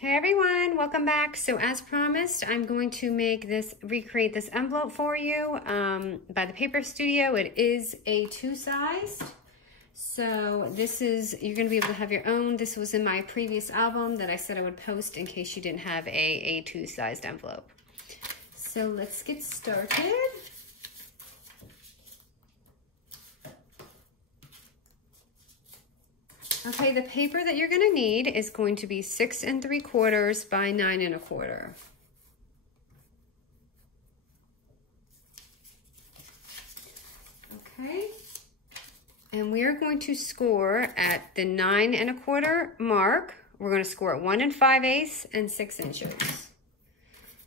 Hey everyone, welcome back. So as promised, I'm going to recreate this envelope for you by the Paper Studio. It is A2 sized. So you're gonna be able to have your own. This was in my previous album that I said I would post in case you didn't have a A2 sized envelope. So let's get started. Okay, the paper that you're gonna need is going to be 6 3/4 by 9 1/4. Okay, and we are going to score at the 9 1/4 mark. We're gonna score at 1 5/8 and 6 inches.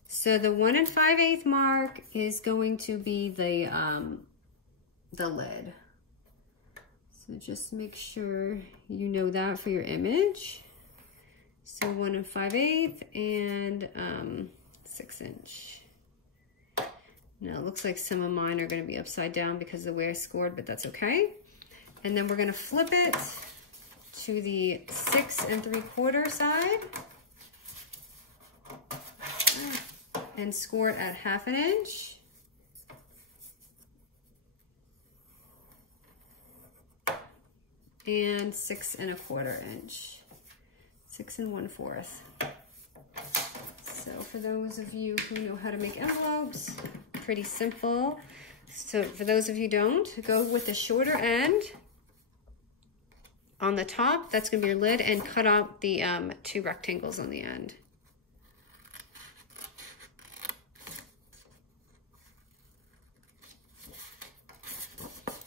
So the 1 5/8 mark is going to be the lid. So just make sure you know that for your image. So 1 5/8 and 6 inch. Now it looks like some of mine are going to be upside down because of the way I scored, but that's okay. And then we're going to flip it to the 6 3/4 side and score it at 1/2 inch. And 6 1/4 inch, 6 1/4. So for those of you who know how to make envelopes, pretty simple. So for those of you who don't, go with the shorter end on the top. That's gonna be your lid, and cut out the 2 rectangles on the end.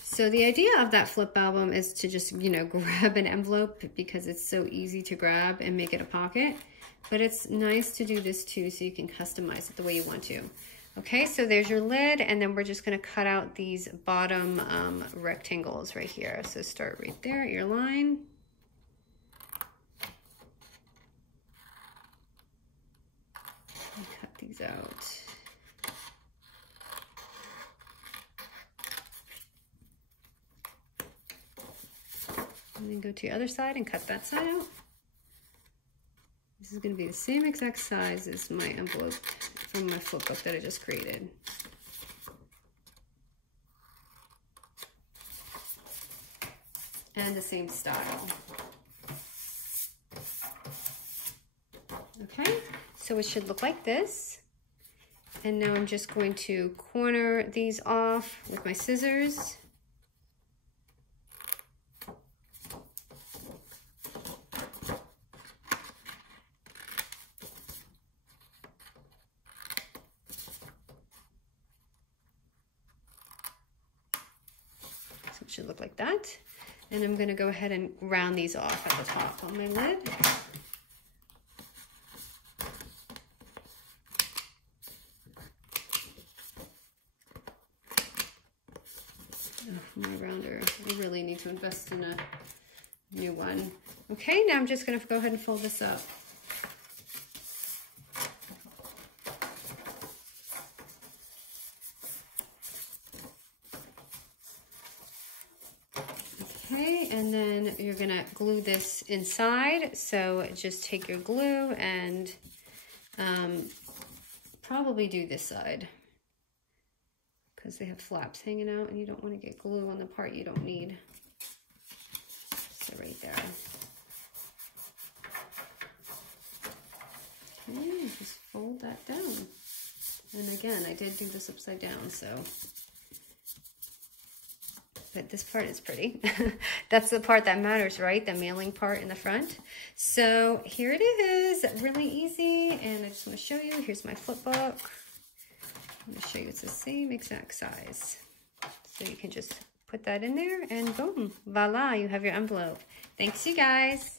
So the idea of that flip album is to just, grab an envelope because it's so easy to grab and make it a pocket. But it's nice to do this too so you can customize it the way you want to. Okay, so there's your lid, and then we're just gonna cut out these bottom rectangles right here. So start right there at your line. And cut these out. And then go to your other side and cut that side out. This is going to be the same exact size as my envelope from my flip book that I just created. And the same style. Okay, so it should look like this. And now I'm just going to corner these off with my scissors. So it should look like that. And I'm gonna go ahead and round these off at the top on my lid. Oh, my rounder, I really need to invest in a new one. Okay, now I'm just gonna go ahead and fold this up. Okay, and then you're gonna glue this inside. So just take your glue and probably do this side because they have flaps hanging out and you don't want to get glue on the part you don't need. So right there. Okay, just fold that down. And again, I did do this upside down, so. But this part is pretty. That's the part that matters, right? The mailing part in the front. So here it is, really easy. And I just want to show you, here's my flip book. I'm going to show you it's the same exact size. So you can just put that in there and boom, voila, you have your envelope. Thanks you guys.